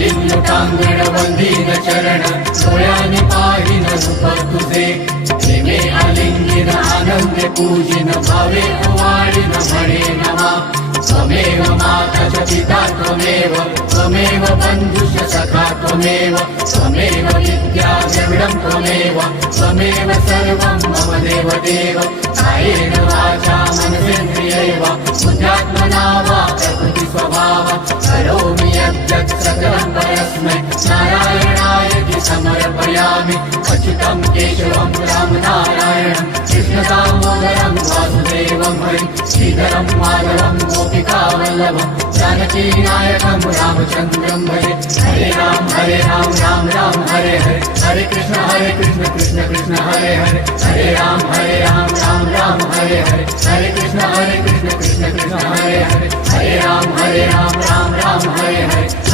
लिङ्गकाङ्गणवन्दयानिपाहिन सुपकृते लिङ्गिन आनन्दपूजिन भवे कुवाणिन भणे नमः त्वमेव माता च पिता त्वमेव त्वमेव बन्धुश सखा त्वमेव त्वमेव विद्याश्रिणं त्वमेव त्वमेव सर्वं मम देवदेव करोमि यद्यत् सकलं परस्मै नारायणाय समर्पयामि अच्युतं हरिं राम हरे राम राम राम हरे हरे हरे कृष्ण हरे कृष्ण कृष्ण कृष्ण हरे हरे हरे राम हरे राम राम राम हरे हरे हरे कृष्ण हरे कृष्ण कृष्ण कृष्ण हरे हरे हरे राम हरे राम